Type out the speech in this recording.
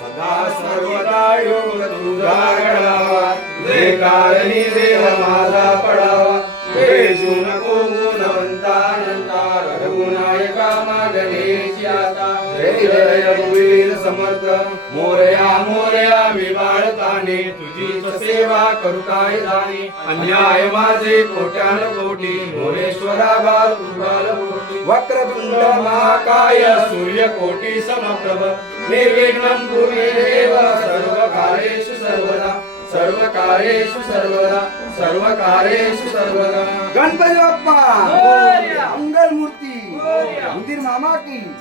सदा सर्वदा योग तुझा घडावा, जे कारणी देह माझा पडावा. भेजू नको गुणवंता अनंता, रघुनायका मागणेची आता. जय जय रघुवीर समर्थ, मोरया मोरया विबाळताने, तुझीच सेवा करू काय जाणे. अन्याय माझे कोट्यान कोटी, मोरेश्वरा बाल कोटी. वक्रतुंड महाकाय सूर्यकोटी समप्रभ, निर्विघ्नं कुरु मे देव. सर्वकार्येषु सर्वदा, सर्वकार्येषु सर्वदा, सर्वकार्येषु सर्वदा. गणपती बाप्पा मोरया. मंगल मूर्ती मोरया. मंदिर मामा की